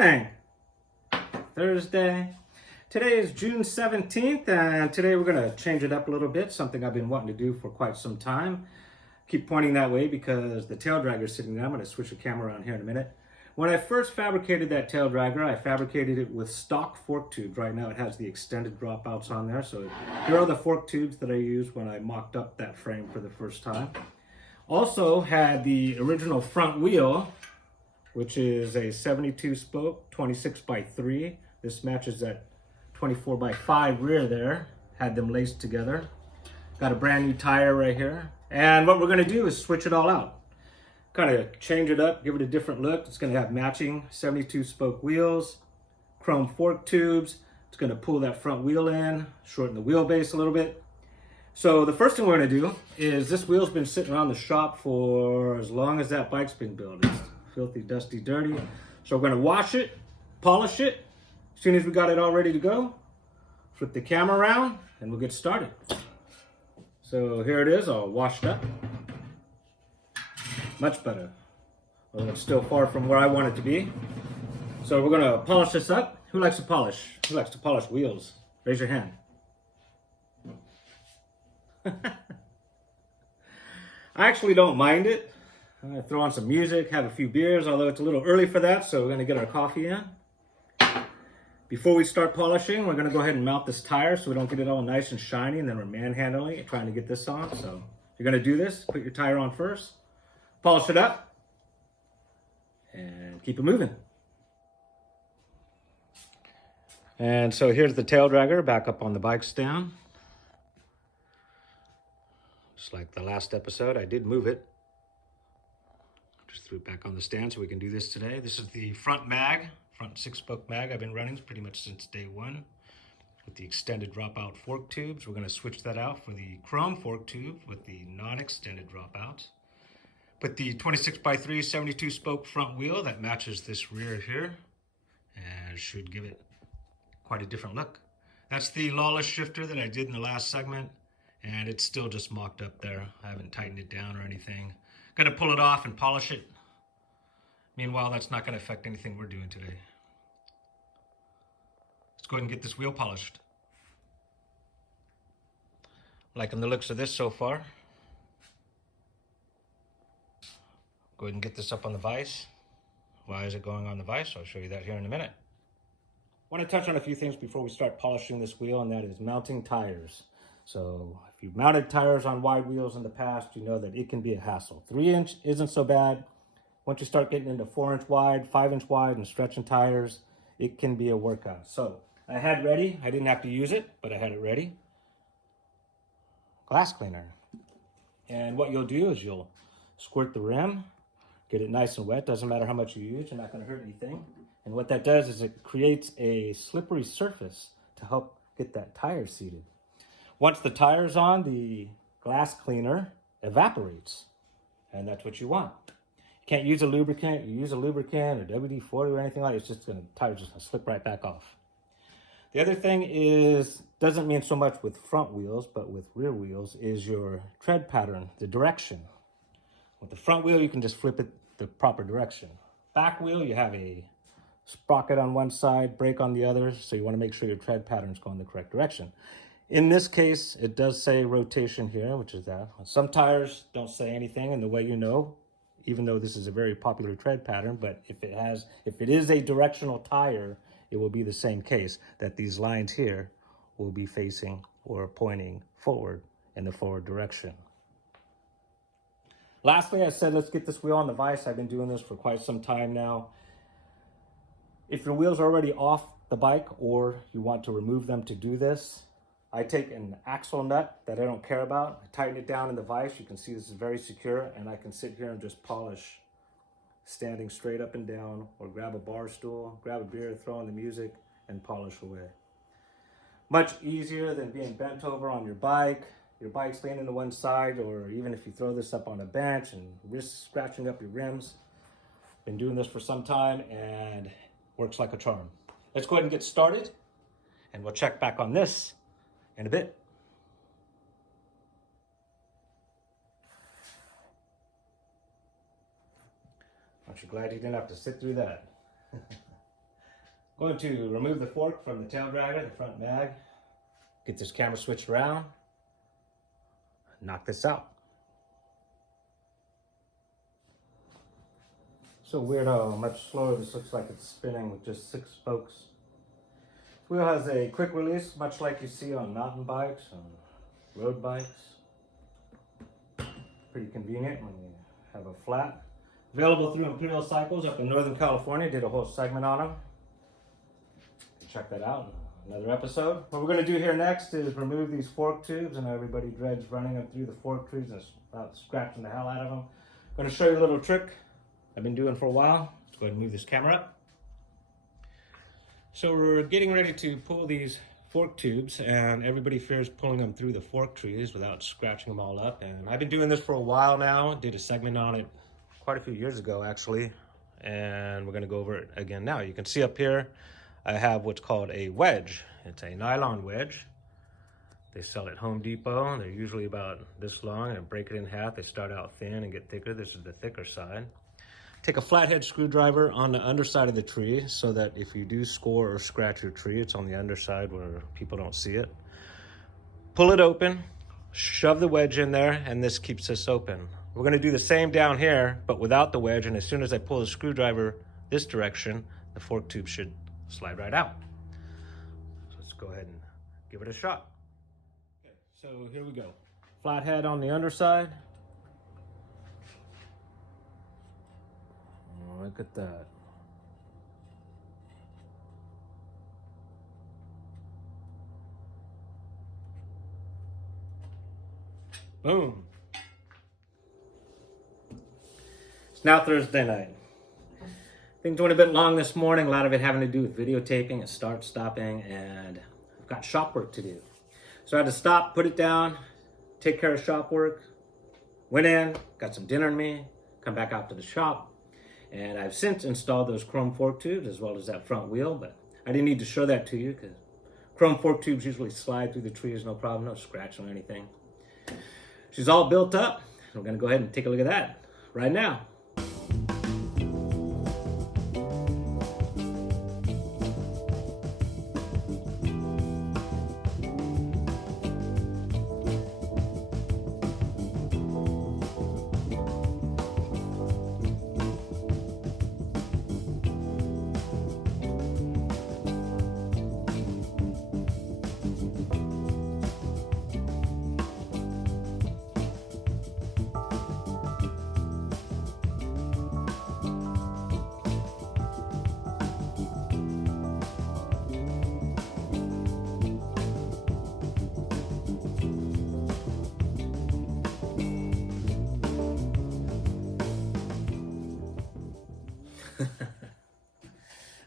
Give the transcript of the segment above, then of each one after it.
morning. Thursday. Today is June 17th, and today we're going to change it up a little bit, something I've been wanting to do for quite some time. Keep pointing that way because the Taildragger is sitting there. I'm going to switch the camera around here in a minute. When I first fabricated that Taildragger, I fabricated it with stock fork tubes. Right now it has the extended dropouts on there, so here are the fork tubes that I used when I mocked up that frame for the first time. Also had the original front wheel, which is a 72 spoke, 26 by 3. This matches that 24 by 5 rear there. Had them laced together. Got a brand new tire right here. And what we're gonna do is switch it all out. Kind of change it up, give it a different look. It's gonna have matching 72 spoke wheels, chrome fork tubes. It's gonna pull that front wheel in, shorten the wheelbase a little bit. So the first thing we're gonna do is this wheel's been sitting around the shop for as long as that bike's been built. It's filthy, dusty, dirty. So we're gonna wash it, polish it. As soon as we got it all ready to go, flip the camera around and we'll get started. So here it is, all washed up. Much better. Although it's still far from where I want it to be. So we're gonna polish this up. Who likes to polish? Who likes to polish wheels? Raise your hand. I actually don't mind it. I'm gonna throw on some music, have a few beers, although it's a little early for that, so we're gonna get our coffee in. Before we start polishing, we're gonna go ahead and mount this tire so we don't get it all nice and shiny, and then we're manhandling it, trying to get this on. So if you're gonna do this, put your tire on first, polish it up, and keep it moving. And so here's the Taildragger back up on the bike stand. Just like the last episode, I did move it. Just threw it back on the stand so we can do this today. This is the front mag, front 6-spoke mag I've been running pretty much since day one with the extended dropout fork tubes. We're going to switch that out for the chrome fork tube with the non-extended dropouts. Put the 26 by 3 72 spoke front wheel that matches this rear here and should give it quite a different look. That's the lawless shifter that I did in the last segment, and it's still just mocked up there. I haven't tightened it down or anything. Gonna pull it off and polish it. Meanwhile, that's not gonna affect anything we're doing today. Let's go ahead and get this wheel polished. Liking the looks of this so far. Go ahead and get this up on the vise. Why is it going on the vise? I'll show you that here in a minute. I want to touch on a few things before we start polishing this wheel, and that is mounting tires. So if you've mounted tires on wide wheels in the past, you know that it can be a hassle. 3-inch isn't so bad. Once you start getting into 4-inch wide, 5-inch wide, and stretching tires, it can be a workout. So I had ready, I didn't have to use it, but I had it ready. Glass cleaner. And what you'll do is you'll squirt the rim, get it nice and wet. Doesn't matter how much you use, you're not gonna hurt anything. And what that does is it creates a slippery surface to help get that tire seated. Once the tire's on, the glass cleaner evaporates, and that's what you want. You can't use a lubricant. You use a lubricant or WD-40 or anything like that, it's just gonna, tire's just gonna slip right back off. The other thing is, doesn't mean so much with front wheels, but with rear wheels, is your tread pattern, the direction. With the front wheel, you can just flip it the proper direction. Back wheel, you have a sprocket on one side, brake on the other, so you wanna make sure your tread pattern's going the correct direction. In this case, it does say rotation here, which is that. Some tires don't say anything, and the way you know, even though this is a very popular tread pattern, but if it is a directional tire, it will be the same case, that these lines here will be facing or pointing forward in the forward direction. Lastly, I said let's get this wheel on the vise. I've been doing this for quite some time now. If your wheels are already off the bike or you want to remove them to do this, I take an axle nut that I don't care about, I tighten it down in the vise. You can see this is very secure, and I can sit here and just polish standing straight up and down, or grab a bar stool, grab a beer, throw on the music, and polish away. Much easier than being bent over on your bike's leaning to one side, or even if you throw this up on a bench and risk scratching up your rims. Been doing this for some time and works like a charm. Let's go ahead and get started, and we'll check back on this in a bit. Aren't you glad you didn't have to sit through that? Going to remove the fork from the Taildragger, the front mag. Get this camera switched around. Knock this out. So weird how much slower this looks like it's spinning with just 6 spokes. This wheel has a quick release, much like you see on mountain bikes and road bikes. Pretty convenient when you have a flat. Available through Imperial Cycles up in Northern California. Did a whole segment on them. Check that out in another episode. What we're going to do here next is remove these fork tubes. I know everybody dreads running them through the fork tubes and about scratching the hell out of them. I'm going to show you a little trick I've been doing for a while. Let's go ahead and move this camera up. So we're getting ready to pull these fork tubes, and everybody fears pulling them through the fork trees without scratching them all up. And I've been doing this for a while now. Did a segment on it quite a few years ago actually, and we're going to go over it again now. You can see up here I have what's called a wedge. It's a nylon wedge. They sell at Home Depot. They're usually about this long, and break it in half. They start out thin and get thicker. This is the thicker side. Take a flathead screwdriver on the underside of the tree so that if you do score or scratch your tree, it's on the underside where people don't see it. Pull it open, shove the wedge in there, and this keeps this open. We're going to do the same down here, but without the wedge, and as soon as I pull the screwdriver this direction, the fork tube should slide right out. So let's go ahead and give it a shot. Okay, so here we go. Flathead on the underside. Look at that. Boom. It's now Thursday night. Things went a bit long this morning, a lot of it having to do with videotaping and stopping, and I've got shop work to do. So I had to stop, put it down, take care of shop work, went in, got some dinner in me, come back out to the shop. And I've since installed those chrome fork tubes as well as that front wheel, but I didn't need to show that to you because chrome fork tubes usually slide through the trees, no problem, no scratch or anything. She's all built up. We're gonna go ahead and take a look at that right now.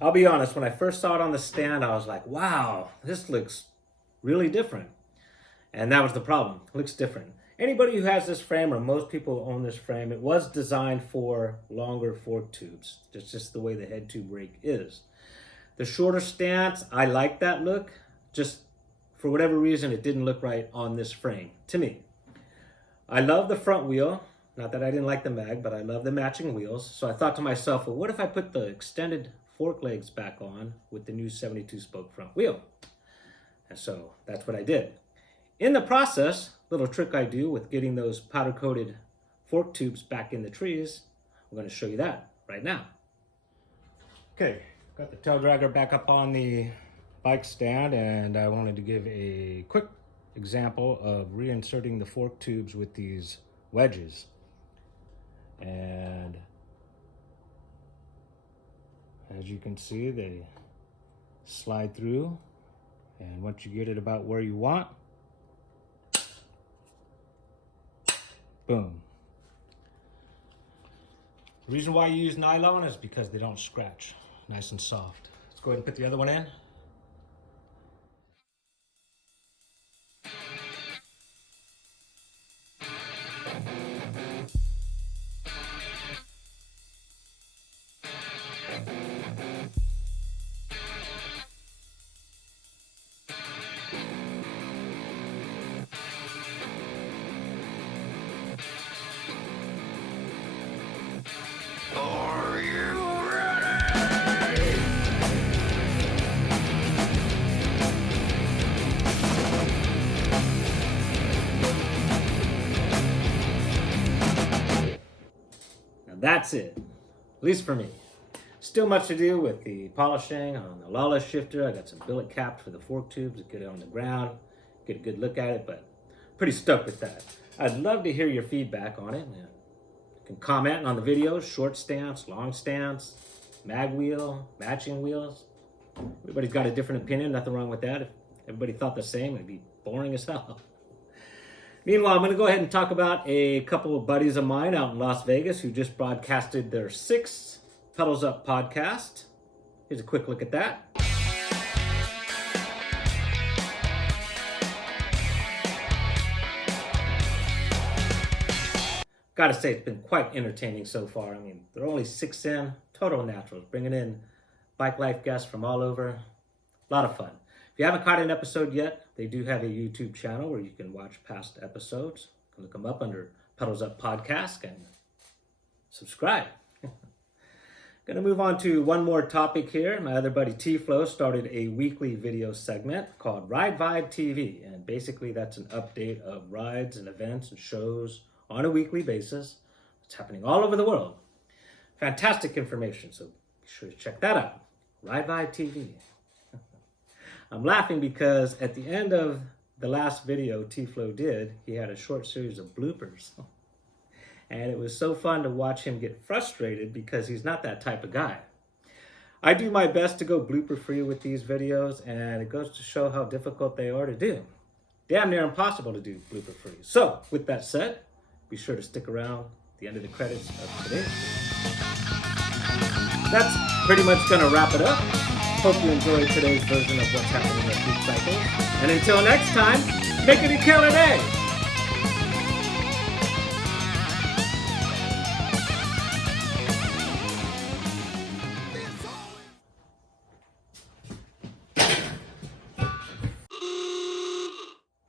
I'll be honest, when I first saw it on the stand, I was like, wow, this looks really different. And that was the problem. It looks different. Anybody who has this frame, or most people who own this frame, it was designed for longer fork tubes. It's just the way the head tube rake is. The shorter stance, I like that look. Just for whatever reason, it didn't look right on this frame, to me. I love the front wheel. Not that I didn't like the mag, but I love the matching wheels. So I thought to myself, well, what if I put the extended fork legs back on with the new 72 spoke front wheel? And so that's what I did. In the process, little trick I do with getting those powder coated fork tubes back in the trees, I'm going to show you that right now. Okay, got the Taildragger back up on the bike stand, and I wanted to give a quick example of reinserting the fork tubes with these wedges. And as you can see, they slide through, and once you get it about where you want, boom. The reason why you use nylon is because they don't scratch. Nice and soft. Let's go ahead and put the other one in. Are you ready? that's it, at least for me. Still much to do with the polishing on the lawless shifter. I got some billet capped for the fork tubes to get it on the ground, get a good look at it, but pretty stoked with that. I'd love to hear your feedback on it. You can comment on the videos, short stance, long stance, mag wheel, matching wheels. Everybody's got a different opinion, nothing wrong with that. If everybody thought the same, it'd be boring as hell. Meanwhile, I'm going to go ahead and talk about a couple of buddies of mine out in Las Vegas who just broadcasted their 6th Pedals Up podcast. Here's a quick look at that. Gotta say, it's been quite entertaining so far. I mean, they're only 6 in, total naturals, bringing in bike life guests from all over. A lot of fun. If you haven't caught an episode yet, they do have a YouTube channel where you can watch past episodes. You can look them up under Pedals Up Podcast and subscribe. Gonna move on to one more topic here. My other buddy T-Flow started a weekly video segment called Ride Vibe TV. And basically that's an update of rides and events and shows on a weekly basis. It's happening all over the world. Fantastic information, so be sure to check that out. Ride Vibe TV. I'm laughing because at the end of the last video T-Flow did, he had a short series of bloopers. And it was so fun to watch him get frustrated because he's not that type of guy. I do my best to go blooper free with these videos, and it goes to show how difficult they are to do. Damn near impossible to do blooper free. So with that said, be sure to stick around at the end of the credits of today. That's pretty much gonna wrap it up. Hope you enjoyed today's version of what's happening at Peak Cycles. And until next time, make it a killer day!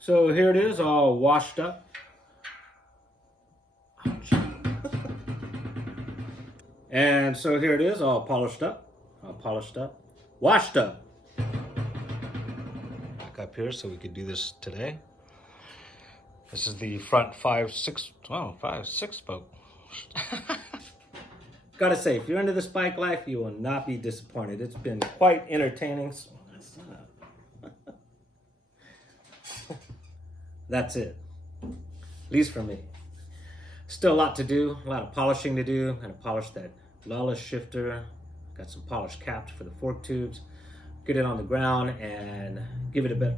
So here it is, all washed up. And so here it is, all polished up, washed up. Back up here so we could do this today. This is the front 5.6 spoke. Gotta say, if you're into this bike life, you will not be disappointed. It's been quite entertaining. That's it, at least for me. Still a lot to do, a lot of polishing to do. Gonna polish that lawless shifter. Got some polished caps for the fork tubes. Get it on the ground and give it a bit